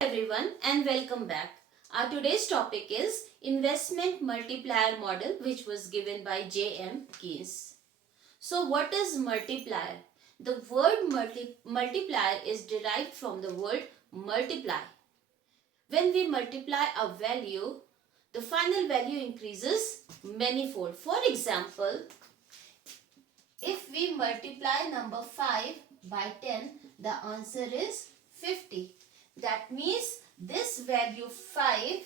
Everyone and welcome back. Our today's topic is investment multiplier model which was given by J.M. Keynes. So what is multiplier? The word multiplier is derived from the word multiply. When we multiply a value, the final value increases manifold. For example, if we multiply number 5 by 10, the answer is 50. That means this value 5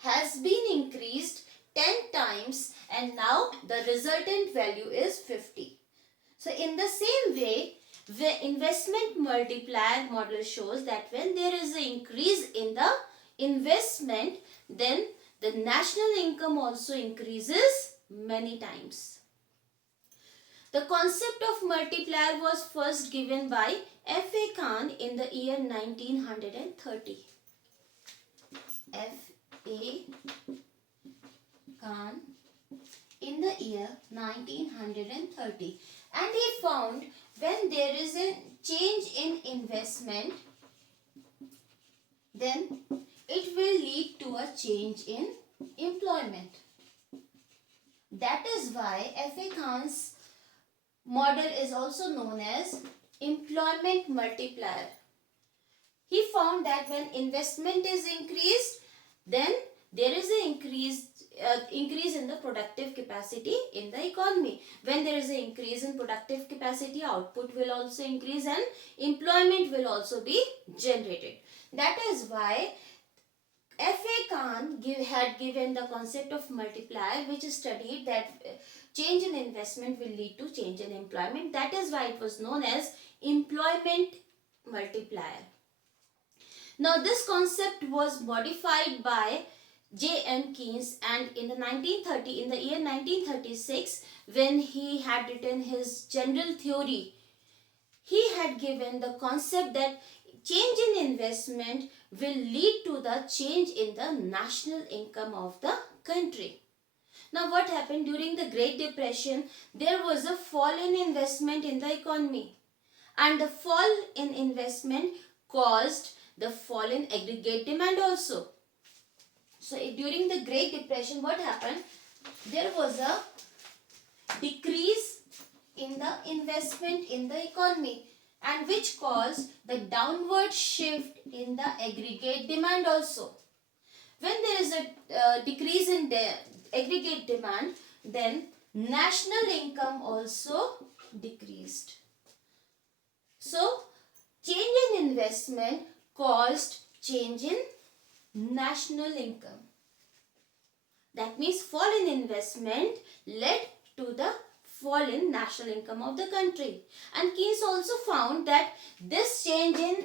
has been increased 10 times and now the resultant value is 50. So in the same way, the investment multiplier model shows that when there is an increase in the investment, then the national income also increases many times. The concept of multiplier was first given by F.A. Khan in the year 1930. F.A. Khan in the year 1930, and he found when there is a change in investment, then it will lead to a change in employment. That is why F.A. Khan's model is also known as employment multiplier. He found that when investment is increased, then there is an increase in the productive capacity in the economy. When there is an increase in productive capacity, output will also increase and employment will also be generated. That is why F.A. Khan had given the concept of multiplier, which studied that change in investment will lead to change in employment. That is why it was known as employment multiplier. Now this concept was modified by J.M. Keynes, and in the year 1936, when he had written his general theory, he had given the concept that change in investment will lead to the change in the national income of the country. Now what happened during the Great Depression? There was a fall in investment in the economy, and the fall in investment caused the fall in aggregate demand also. So during the Great Depression, what happened? There was a decrease in the investment in the economy, and which caused the downward shift in the aggregate demand also. When there is a decrease in the aggregate demand, then national income also decreased. So change in investment caused change in national income. That means fall in investment led to the fall in national income of the country. And Keynes also found that this change in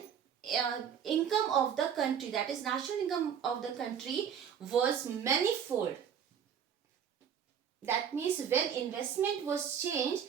income of the country, that is national income of the country, was manifold. That means when investment was changed,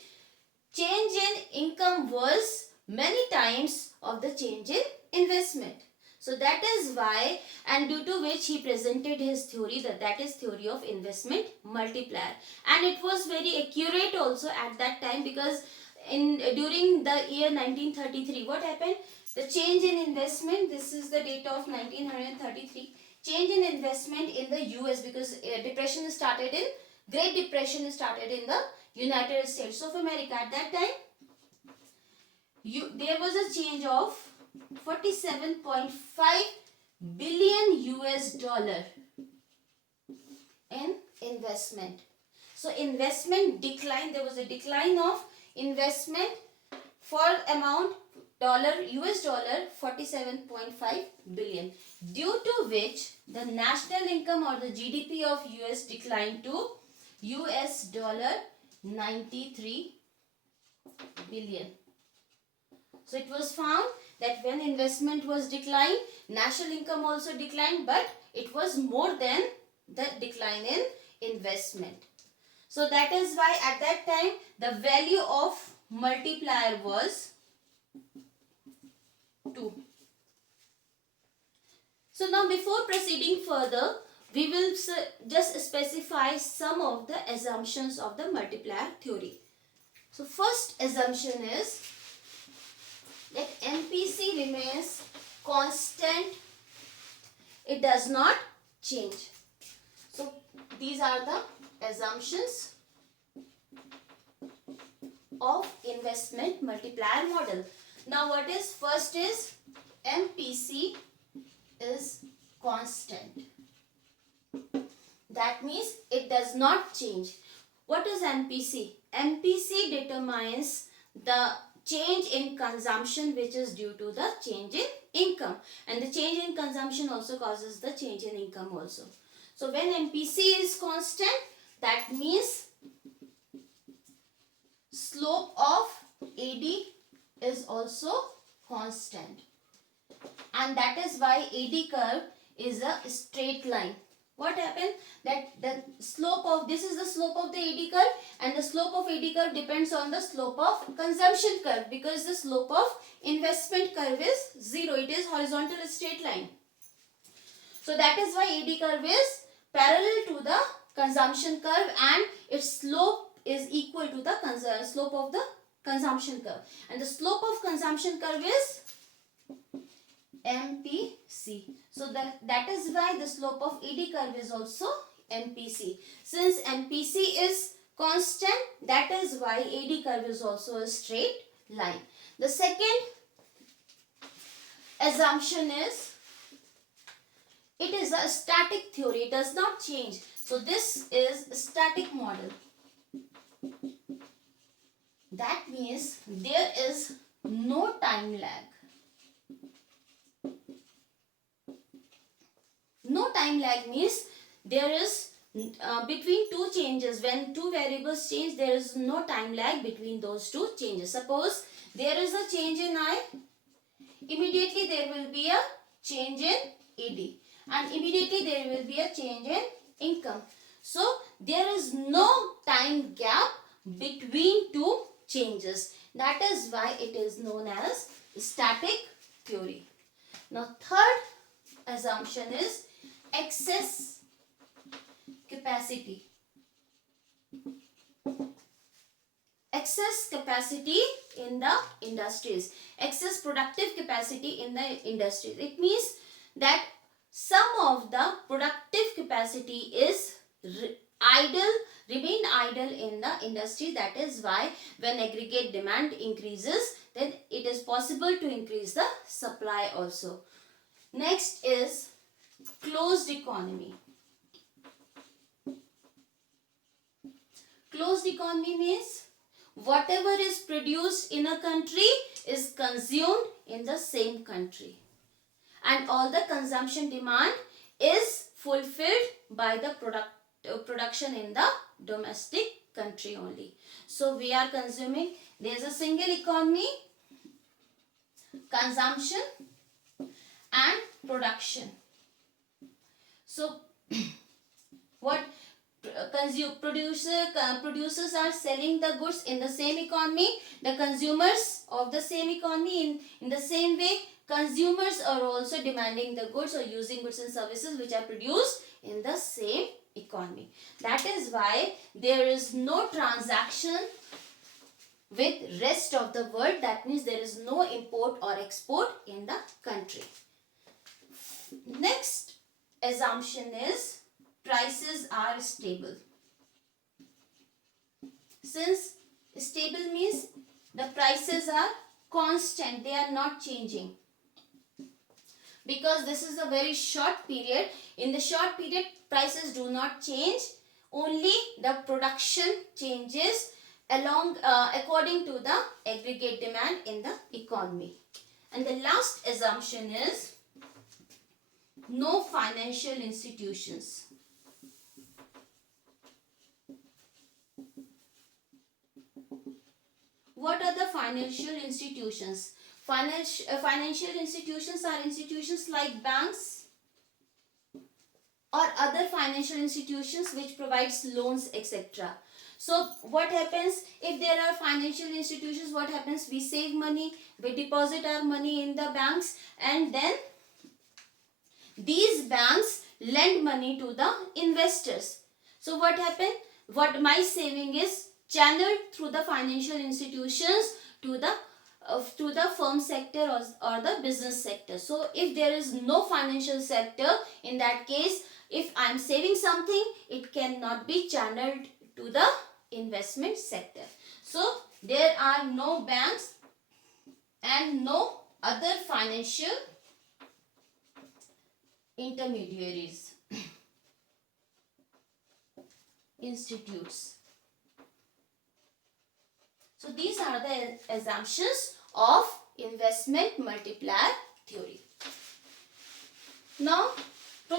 change in income was many times of the change in investment. So that is why, and due to which he presented his theory, that is theory of investment multiplier. And it was very accurate also at that time, because during the year 1933, what happened? The change in investment, this is the data of 1933, change in investment in the US, because depression started in, Great Depression started in the United States of America. At that time, there was a change of 47.5 billion US dollar in investment. So investment decline, there was a decline of investment for amount US dollar 47.5 billion, due to which the national income or the GDP of US declined to US dollar 93 billion. So it was found that when investment was declined, national income also declined, but it was more than the decline in investment. So that is why at that time the value of multiplier was 2. So now before proceeding further, we will just specify some of the assumptions of the multiplier theory. So first assumption is that MPC remains constant it does not change. So these are the assumptions of investment multiplier model. Now what is first is MPC is constant. That means it does not change. What is MPC? MPC determines the change in consumption which is due to the change in income, and the change in consumption also causes the change in income also. So when MPC is constant, that means slope of AD is also constant, and that is why AD curve is a straight line. What happened? That the slope of, this is the slope of the AD curve, and the slope of AD curve depends on the slope of consumption curve, because the slope of investment curve is 0. It is horizontal straight line. So that is why AD curve is parallel to the consumption curve, and its slope is equal to the slope of the consumption curve, and the slope of consumption curve is MPC. So that is why the slope of AD curve is also MPC. Since MPC is constant, that is why AD curve is also a straight line. The second assumption is it is a static theory, it does not change. So this is a static model. That means there is no time lag. No time lag means there is between two changes, when two variables change, there is no time lag between those two changes. Suppose there is a change in I, immediately there will be a change in AD, and immediately there will be a change in income. So there is no time gap between two changes. That is why it is known as static theory. Now third assumption is excess capacity. Excess capacity in the industries, excess productive capacity in the industries. It means that some of the productive capacity is remain idle in the industry. That is why when aggregate demand increases, then it is possible to increase the supply also. Next is closed economy. Closed economy means whatever is produced in a country is consumed in the same country, and all the consumption demand is fulfilled by the production in the domestic country only. So we are consuming, there is a single economy, consumption and production. So what producers are selling the goods in the same economy, the consumers of the same economy, in the same way consumers are also demanding the goods or using goods and services which are produced in the same economy. That is why there is no transaction with rest of the world. That means there is no import or export in the country. Next assumption is prices are stable. Since stable means the prices are constant, they are not changing, because this is a very short period. In the short period, prices do not change, only the production changes according to the aggregate demand in the economy. And the last assumption is no financial institutions. What are the financial institutions? Financial institutions are institutions like banks or other financial institutions which provides loans, etc. So what happens if there are financial institutions? What happens? We save money, we deposit our money in the banks, and then these banks lend money to the investors. So what happened? What my saving is channeled through the financial institutions to the to the firm sector or the business sector. So if there is no financial sector, in that case, if I'm saving something, it cannot be channeled to the investment sector. So there are no banks and no other financial intermediaries, institutes. So these are the assumptions of investment multiplier theory. Now we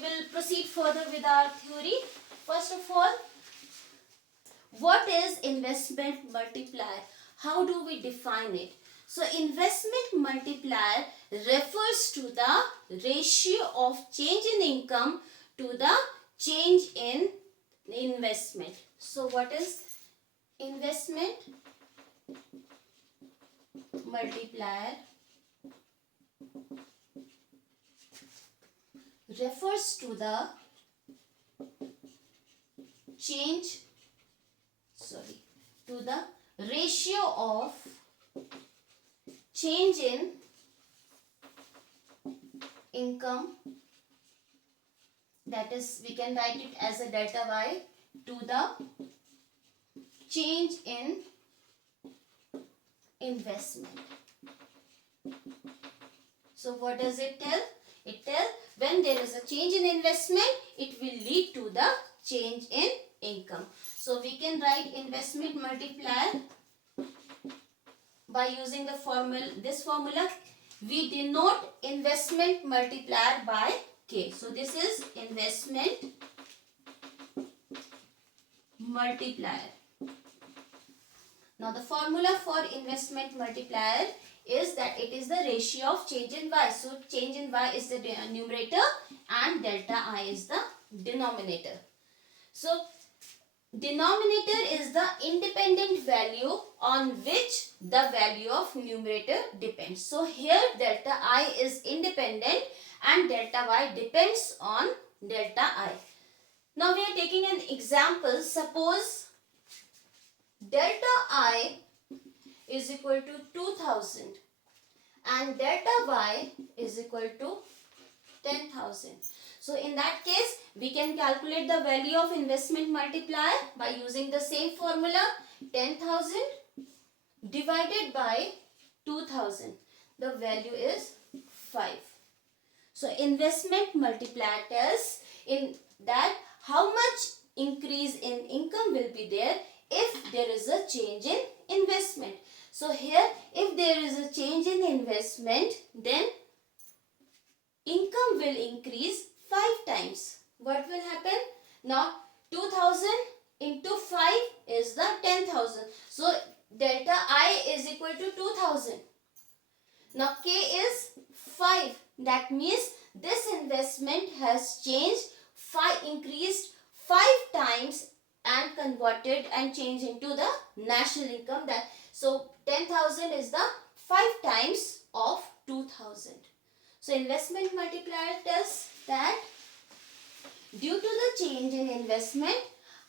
will proceed further with our theory. First of all, what is investment multiplier? How do we define it? So investment multiplier refers to the ratio of change in income to the change in investment. So what is investment multiplier? Refers to the ratio of change in income, that is, we can write it as a delta y, to the change in investment. So what does it tell? It tells when there is a change in investment, it will lead to the change in income. So we can write investment multiplier by using the this formula. We denote investment multiplier by K. So this is investment multiplier. Now the formula for investment multiplier is that it is the ratio of change in Y. So change in Y is the numerator and delta I is the denominator. So denominator is the independent value on which the value of numerator depends. So here delta I is independent and delta Y depends on delta I. Now we are taking an example. Suppose delta I is equal to 2000 and delta Y is equal to 10,000. So in that case, we can calculate the value of investment multiplier by using the same formula. 10,000 divided by 2000. The value is 5. So investment multiplier tells in that how much increase in income will be there if there is a change in investment. So here, if there is a change in investment, then income will increase 5 times. What will happen? Now 2000 into 5 is the 10,000. So delta I is equal to 2000. Now K is 5. That means this investment has increased 5 times and converted and changed into the national income. So 10,000 is the 5 times of 2000. So investment multiplier tells that due to the change in investment,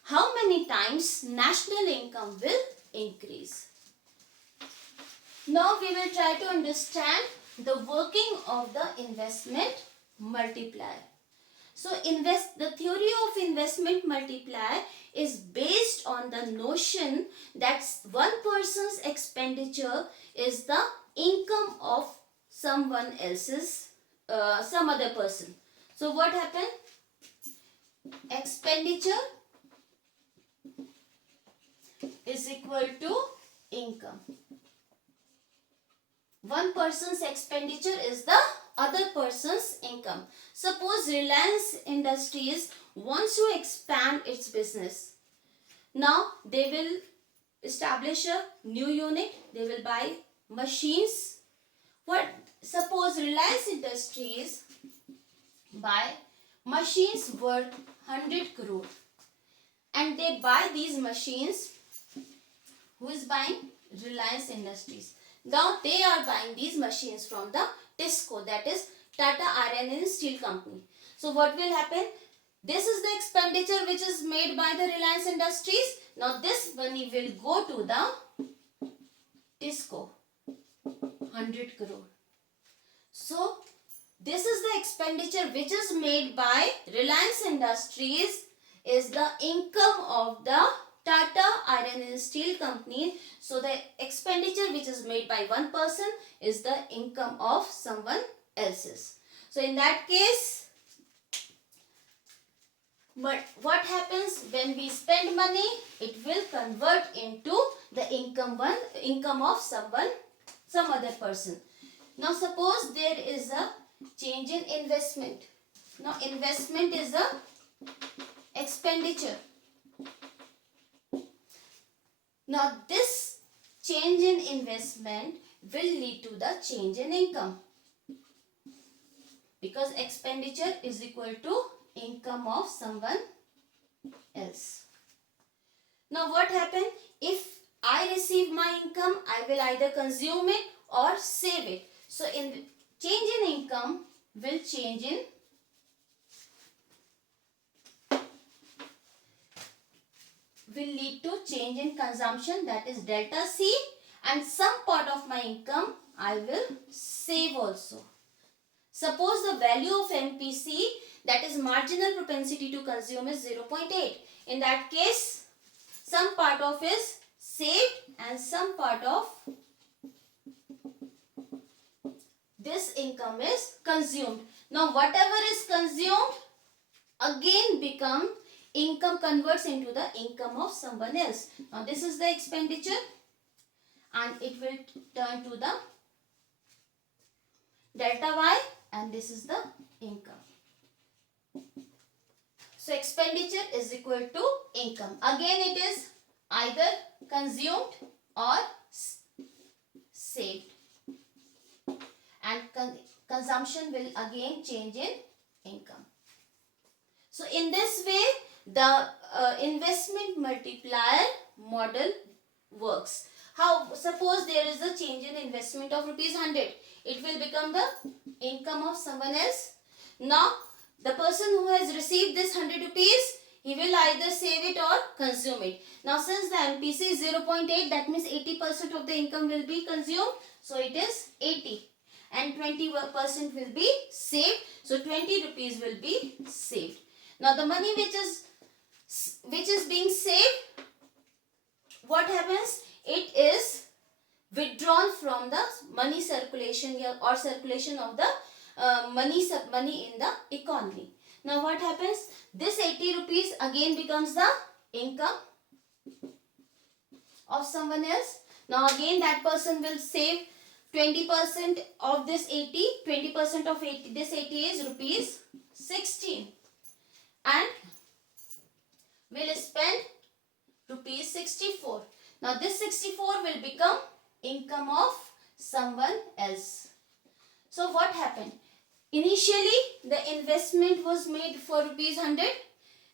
how many times national income will increase. Now we will try to understand the working of the investment multiplier. So the theory of investment multiplier is based on the notion that one person's expenditure is the income of some other person. So what happened? Expenditure is equal to income. One person's expenditure is the other person's income. Suppose Reliance Industries wants to expand its business. Now they will establish a new unit. They will buy machines. Suppose Reliance Industries buy machines worth 100 crore and they buy these machines. Who is buying? Reliance Industries. Now they are buying these machines from the TISCO, that is Tata Iron and Steel Company. So what will happen? This is the expenditure which is made by the Reliance Industries. Now this money will go to the Tisco 100 crore. So this is the expenditure which is made by Reliance Industries, is the income of the Tata Iron and Steel Company. So the expenditure which is made by one person is the income of someone else's. So in that case, but what happens when we spend money? It will convert into the income of some other person. Now suppose there is a change in investment. Now investment is a expenditure. Now this change in investment will lead to the change in income, because expenditure is equal to income of someone else. Now what happens? If I receive my income, I will either consume it or save it. So in change in income will lead to change in consumption, that is delta C, and some part of my income I will save also. Suppose the value of MPC, that is marginal propensity to consume, is 0.8. In that case, some part of is saved and some part of this income is consumed. Now whatever is consumed again become income, converts into the income of someone else. Now this is the expenditure and it will turn to the delta Y, and this is the income. So expenditure is equal to income. Again it is either consumed or saved, and consumption will again change in income. So in this way the investment multiplier model works. How? Suppose there is a change in investment of rupees 100. It will become the income of someone else. Now the person who has received this 100 rupees, he will either save it or consume it. Now since the MPC is 0.8, that means 80% of the income will be consumed. So it is 80. And 20% will be saved. So 20 rupees will be saved. Now the money which is being saved, what happens? It is withdrawn from the money circulation or circulation of the money in the economy. Now what happens? This 80 rupees again becomes the income of someone else. Now again that person will save 20% of this 80. 20% of 80, this 80 is rupees 16, and will spend rupees 64. Now this 64 will become income of someone else. So what happened? Initially the investment was made for rupees 100.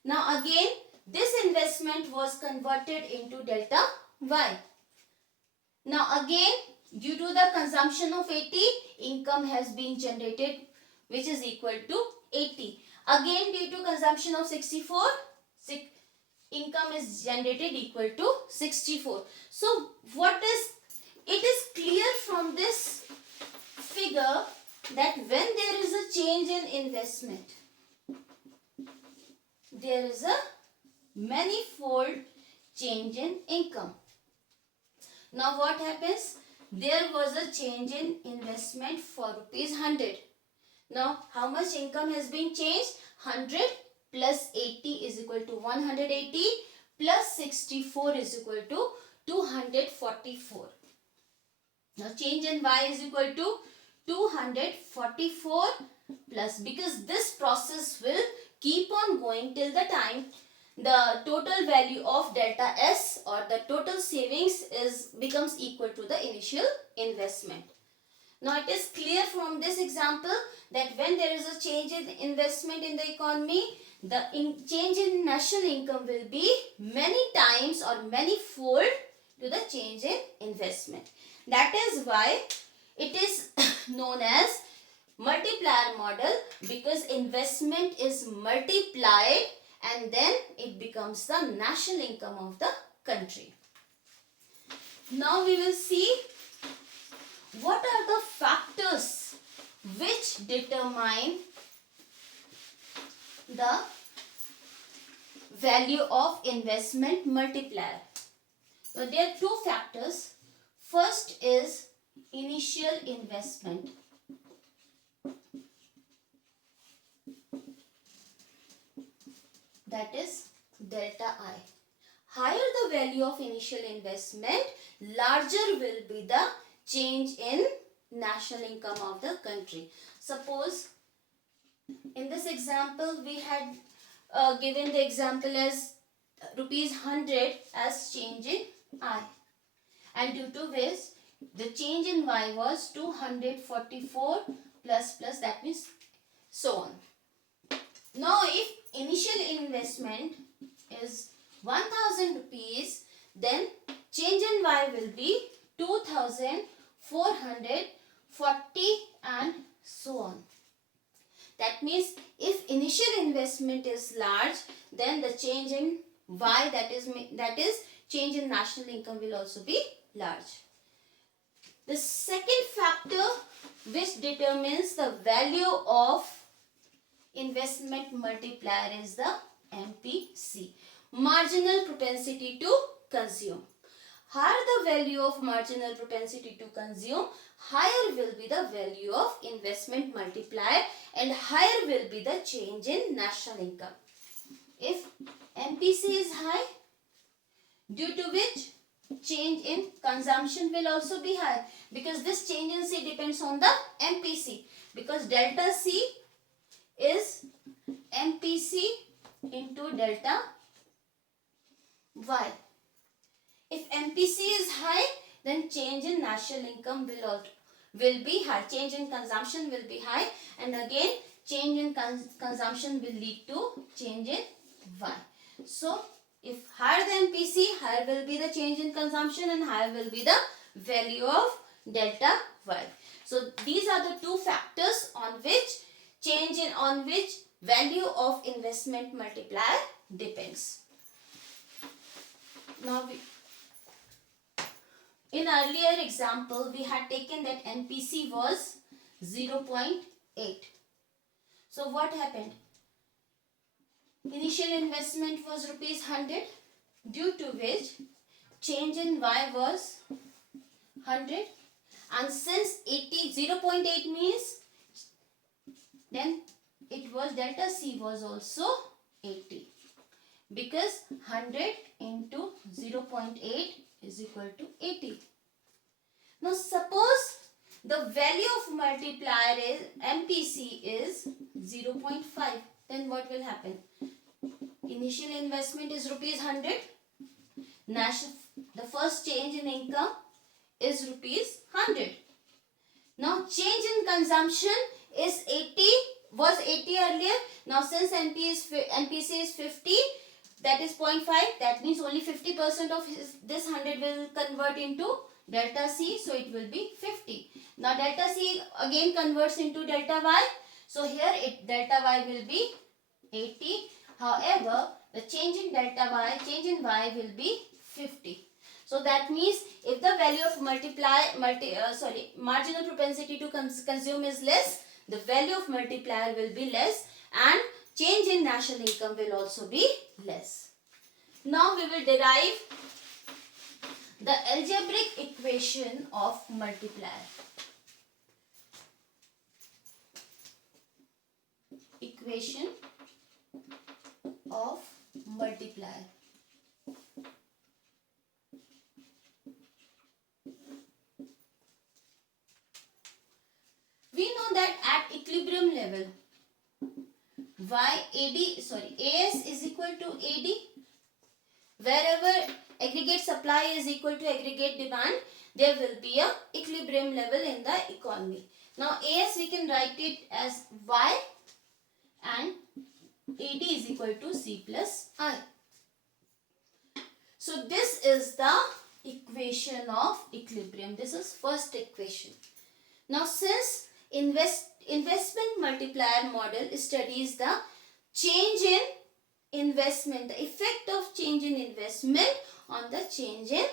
Now again this investment was converted into delta Y. Now again, due to the consumption of 80, income has been generated which is equal to 80. Again due to consumption of 64, income is generated equal to 64. So it is clear from this figure that when there is a change in investment, there is a manifold change in income. Now what happens? There was a change in investment for rupees 100. Now how much income has been changed? 100 plus 80 is equal to 180 plus 64 is equal to 244. Now change in Y is equal to 244 plus, because this process will keep on going till the time the total value of delta S or the total savings becomes equal to the initial investment. Now it is clear from this example that when there is a change in investment in the economy, the change in national income will be many times or many-fold to the change in investment. That is why it is known as multiplier model, because investment is multiplied and then it becomes the national income of the country. Now we will see what are the factors which determine the value of investment multiplier? So there are two factors. First is initial investment. That is delta I. Higher the value of initial investment, larger will be the change in national income of the country. Suppose in this example we had given the example as rupees 100 as change in I, and due to which the change in Y was 244 plus that means so on. Now if initial investment is 1000 rupees, then change in Y will be 2440 and so on. That means if initial investment is large, then the change in Y, that is change in national income, will also be large. The second factor which determines the value of investment multiplier is the MPC, marginal propensity to consume. Higher the value of marginal propensity to consume, higher will be the value of investment multiplier and higher will be the change in national income. If MPC is high, due to which change in consumption will also be high, because this change in C depends on the MPC, because delta C is MPC into delta Y. If MPC is high, then change in national income will be high, change in consumption will be high, and again change in consumption will lead to change in Y. So if higher the MPC, higher will be the change in consumption and higher will be the value of delta Y. So these are the two factors on which value of investment multiplier depends. Now in earlier example we had taken that MPC was 0.8. So what happened? Initial investment was rupees 100, due to which change in Y was 100, and since 0.8 means, then it was delta C was also 80, because 100 into 0.8 is equal to 80. Now suppose the value of multiplier is MPC is 0.5, then what will happen? Initial investment is rupees 100. The first change in income is rupees 100. Now change in consumption is 80, was 80 earlier. Now since MPC is 50, that is 0.5, that means only 50% of this 100 will convert into delta C, so it will be 50. Now delta C again converts into delta Y, so here delta Y will be 80. However, the change in delta Y, change in Y will be 50. So that means if the value of marginal propensity to consume is less, the value of multiplier will be less and change in national income will also be less. Now we will derive the algebraic equation of multiplier. Equation of multiplier. We know that at equilibrium level, AS is equal to AD. Wherever aggregate supply is equal to aggregate demand, there will be a equilibrium level in the economy. Now AS we can write it as Y and AD is equal to C plus I. So this is the equation of equilibrium. This is first equation. Now since investment multiplier model studies the change in investment, the effect of change in investment on the change in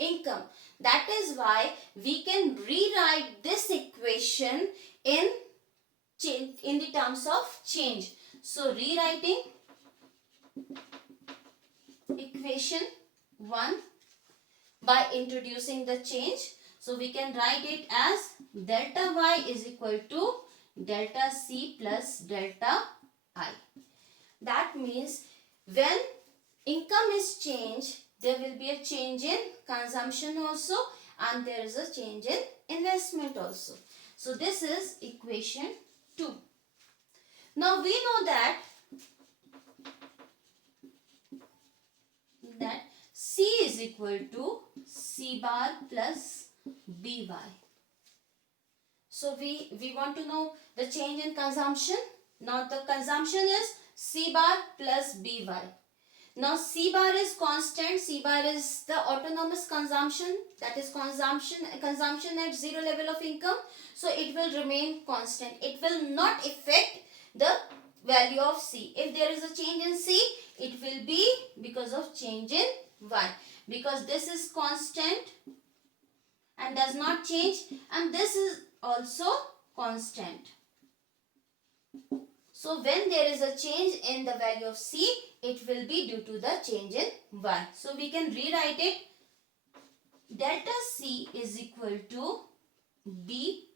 income. That is why we can rewrite this equation in the terms of change. So rewriting equation 1 by introducing the change. So we can write it as delta y is equal to delta c plus delta I. That means when income is changed, there will be a change in consumption also, and there is a change in investment also. So this is equation 2. Now we know that C is equal to C bar plus BY. So we want to know the change in consumption. Now the consumption is C bar plus BY. Now C bar is constant. C bar is the autonomous consumption, that is consumption at zero level of income. So it will remain constant. It will not affect the value of C. If there is a change in C, it will be because of change in Y. Because this is constant and does not change, and this is also constant. So when there is a change in the value of C, it will be due to the change in Y. So we can rewrite it. Delta C is equal to B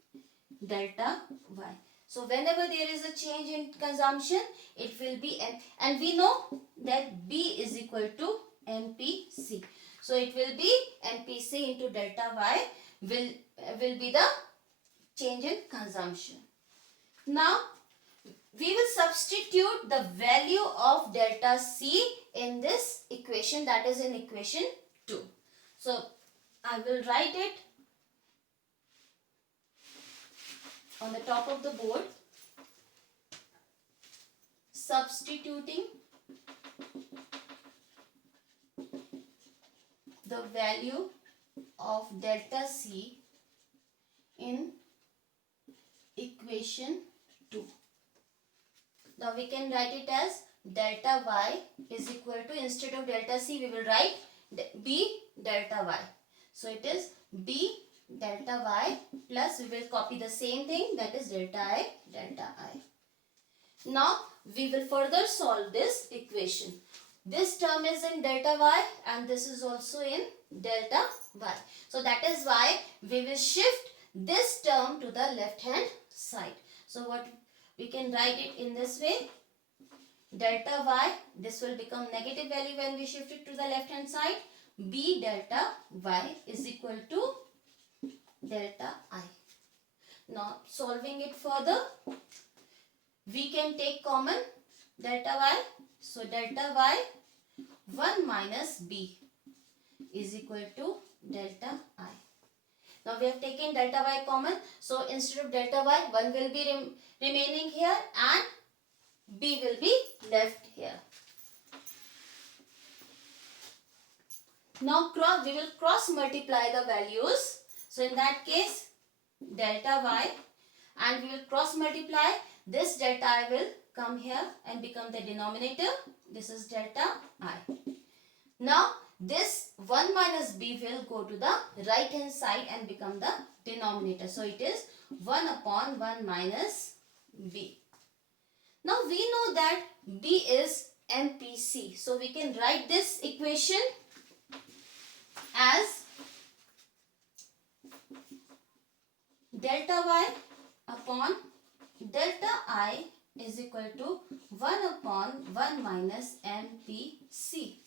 delta Y. So whenever there is a change in consumption, it will be M. And we know that B is equal to MPC. So it will be MPC into delta Y will be the change in consumption. Now we will substitute the value of delta C in this equation, that is in equation 2. So I will write it on the top of the board. Substituting the value of delta C in equation 2. Now we can write it as delta Y is equal to, instead of delta C, we will write B delta Y. So it is B delta Y plus, we will copy the same thing, that is delta I delta I. Now we will further solve this equation. This term is in delta Y and this is also in delta Y. So that is why we will shift this term to the left hand side. So what we can write it in this way. Delta Y, this will become negative value when we shift it to the left hand side. B delta Y is equal to delta I. Now solving it further, we can take common delta Y. So delta Y 1 minus B is equal to delta I. Now we have taken delta Y common. So instead of delta Y, 1 will be remaining here and B will be left here. Now we will cross multiply the values. So in that case, delta Y, and we will cross multiply. This delta I will come here and become the denominator. This is delta I. Now this 1 minus B will go to the right hand side and become the denominator. So it is 1 upon 1 minus B. Now we know that B is MPC. So we can write this equation as delta Y upon delta I is equal to 1 upon 1 minus MPC.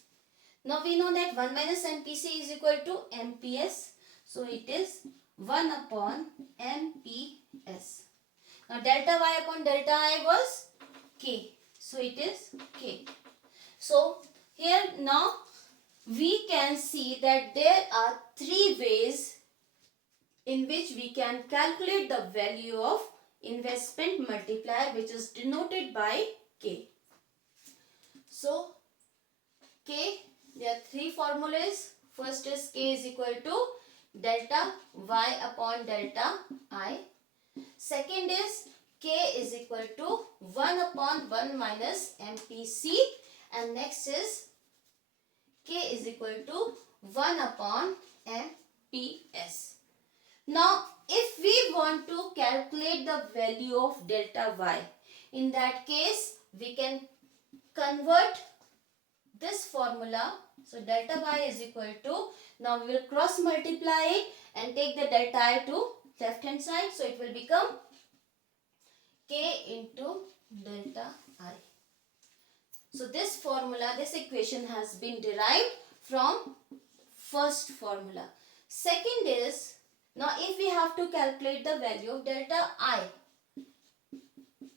Now we know that 1 minus MPC is equal to MPS. So it is 1 upon MPS. Now delta Y upon delta I was K. So it is K. So here now we can see that there are 3 ways in which we can calculate the value of investment multiplier, which is denoted by K. So K, there are 3 formulas. First is K is equal to delta Y upon delta I. Second is K is equal to 1 upon 1 minus MPC. And next is K is equal to 1 upon MPS. Now, if we want to calculate the value of delta y, in that case, we can convert this formula. So, delta y is equal to, now we will cross multiply it and take the delta I to left hand side. So, it will become K into delta I. So, this formula, this equation has been derived from first formula. Second is, now if we have to calculate the value of delta I,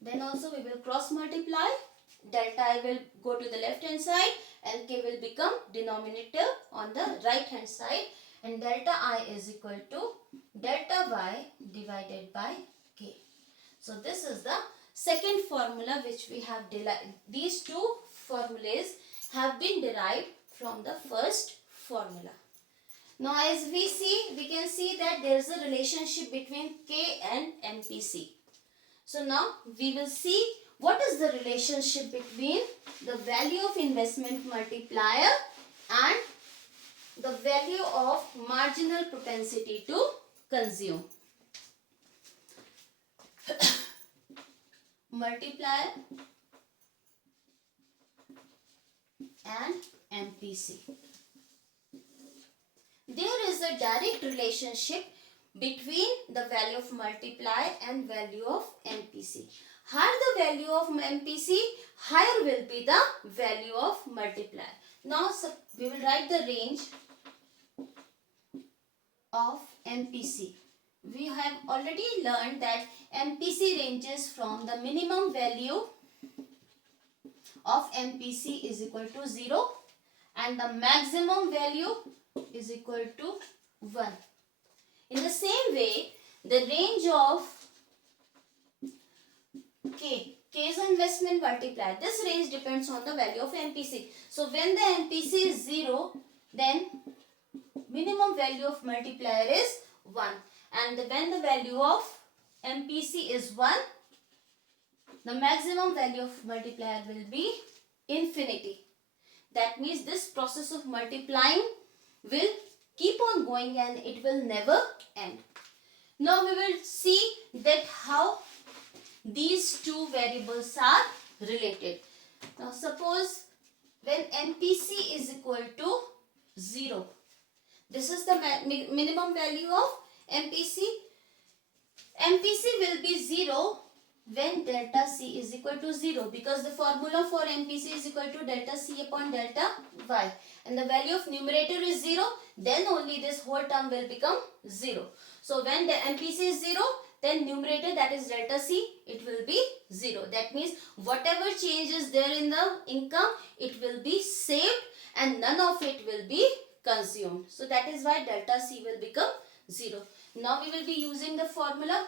then also we will cross multiply. Delta I will go to the left hand side and K will become denominator on the right hand side, and delta I is equal to delta Y divided by K. So this is the second formula which we have derived. These two formulas have been derived from the first formula. Now as we can see that there is a relationship between K and MPC. So now we will see what is the relationship between the value of investment multiplier and the value of marginal propensity to consume. Multiplier and MPC. There is a direct relationship between the value of multiplier and value of MPC. Higher the value of MPC, higher will be the value of multiplier. Now we will write the range of MPC. We have already learned that MPC ranges from the minimum value of MPC is equal to 0 and the maximum value is equal to 1. In the same way, the range of K is investment multiplier. This range depends on the value of MPC. So when the MPC is 0, then minimum value of multiplier is 1. And when the value of MPC is 1, the maximum value of multiplier will be infinity. That means this process of multiplying will keep on going and it will never end. Now we will see that how these two variables are related. Now suppose when MPC is equal to 0, this is the minimum value of MPC. MPC will be 0 when delta C is equal to 0, because the formula for MPC is equal to delta C upon delta Y, and the value of numerator is 0, then only this whole term will become 0. So when the MPC is 0, then numerator, that is delta C, it will be 0. That means whatever change is there in the income, it will be saved and none of it will be consumed. So that is why delta C will become 0. Now we will be using the formula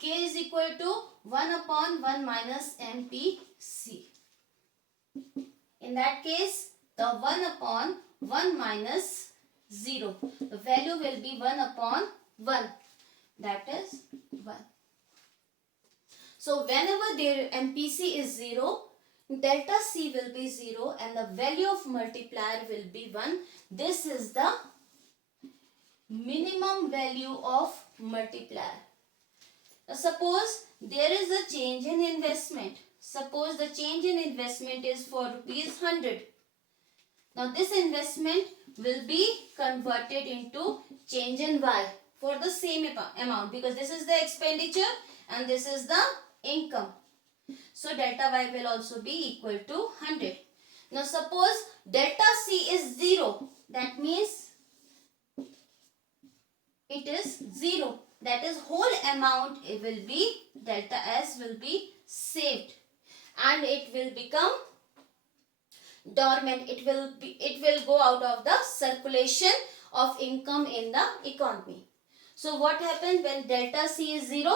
K is equal to 1 upon 1 minus MPC. In that case, the 1 upon 1 minus 0. The value will be 1 upon 1. That is 1. So whenever their MPC is 0, delta C will be 0 and the value of multiplier will be 1. This is the minimum value of multiplier. Now suppose there is a change in investment. Suppose the change in investment is for rupees 100. Now this investment will be converted into change in Y for the same amount, because this is the expenditure and this is the income. So delta Y will also be equal to 100. Now suppose delta C is 0. That means it is 0. That is whole amount, it will be, delta S will be saved and it will become dormant. It will go out of the circulation of income in the economy. So what happens when delta C is 0?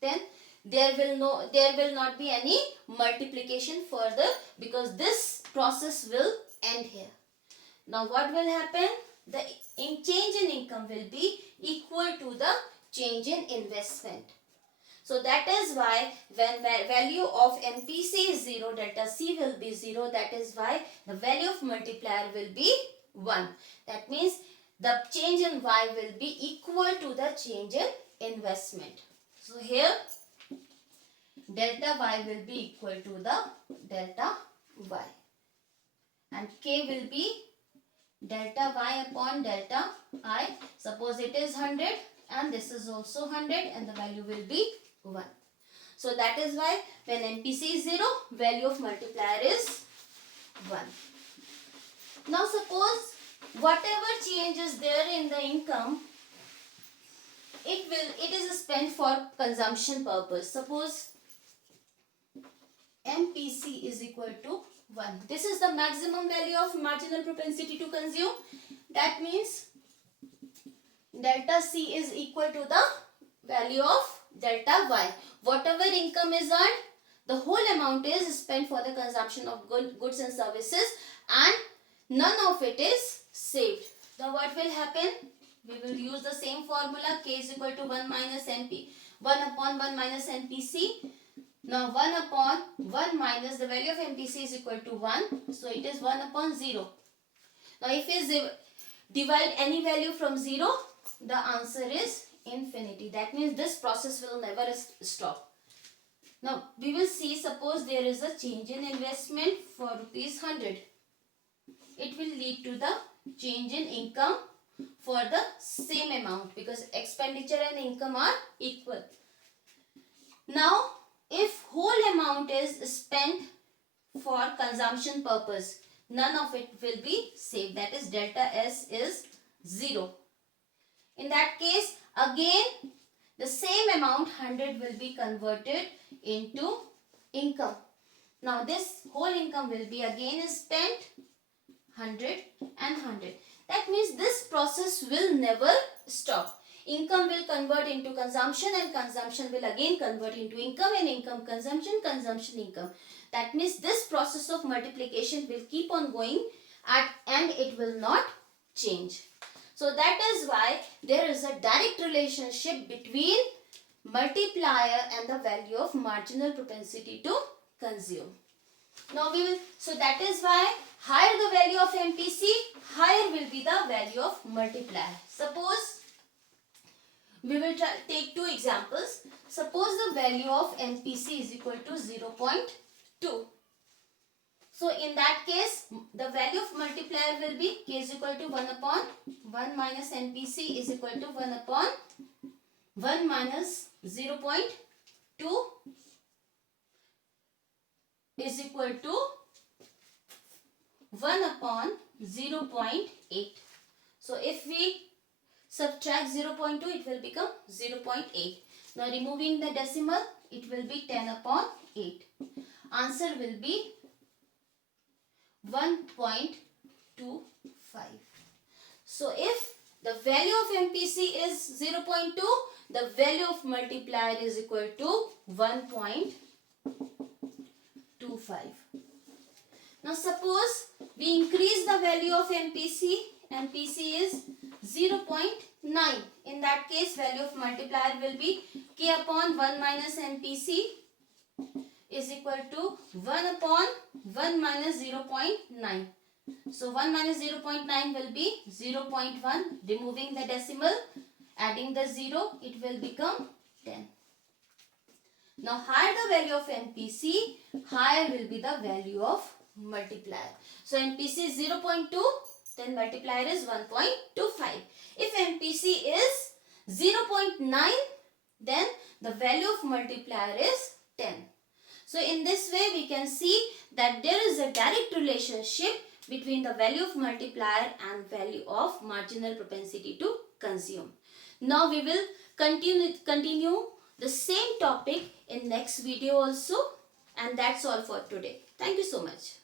Then there will not be any multiplication further, because this process will end here. Now what will happen? The change in income will be equal to the change in investment. So that is why when value of MPC is 0, delta C will be 0. That is why the value of multiplier will be 1. That means the change in Y will be equal to the change in investment. So here delta Y will be equal to the delta Y. And K will be delta Y upon delta I. Suppose it is 100 and this is also 100 and the value will be 1. So that is why when MPC is 0, value of multiplier is 1. Now suppose whatever change is there in the income, it is spent for consumption purpose. Suppose MPC is equal to 1. This is the maximum value of marginal propensity to consume. That means delta C is equal to the value of delta Y. Whatever income is earned, the whole amount is spent for the consumption of goods and services and none of it is saved. Now what will happen? We will use the same formula. K is equal to 1 minus MP. 1 upon 1 minus MPC. Now 1 upon 1 minus the value of MPC is equal to 1. So it is 1 upon 0. Now if we divide any value from 0, the answer is infinity. That means this process will never stop. Now we will see, suppose there is a change in investment for rupees 100. It will lead to the change in income for the same amount because expenditure and income are equal. Now if whole amount is spent for consumption purpose, none of it will be saved. That is delta S is 0. In that case, again the same amount 100 will be converted into income. Now this whole income will be again spent 100 and 100. That means this process will never stop. Income will convert into consumption and consumption will again convert into income and income consumption, consumption income. That means this process of multiplication will keep on going and it will not change. So that is why there is a direct relationship between multiplier and the value of marginal propensity to consume. Now so that is why higher the value of MPC, higher will be the value of multiplier. Suppose we will take two examples. Suppose the value of MPC is equal to 0.2. So in that case, the value of multiplier will be K is equal to 1 upon 1 minus MPC is equal to 1 upon 1 minus 0.2 is equal to 1 upon 0.8. So if we subtract 0.2, it will become 0.8. Now removing the decimal, it will be 10 upon 8. Answer will be 1.25. So if the value of MPC is 0.2, the value of multiplier is equal to 1.25. Now suppose we increase the value of MPC. MPC is 0.9. In that case, value of multiplier will be K upon 1 minus MPC is equal to 1 upon 1 minus 0.9. So 1 minus 0.9 will be 0.1. Removing the decimal, adding the 0, it will become 10. Now higher the value of MPC, higher will be the value of multiplier. So MPC is 0.2, then multiplier is 1.25. If MPC is 0.9, then the value of multiplier is 10. So in this way we can see that there is a direct relationship between the value of multiplier and value of marginal propensity to consume. Now we will continue the same topic in next video also, and that's all for today. Thank you so much.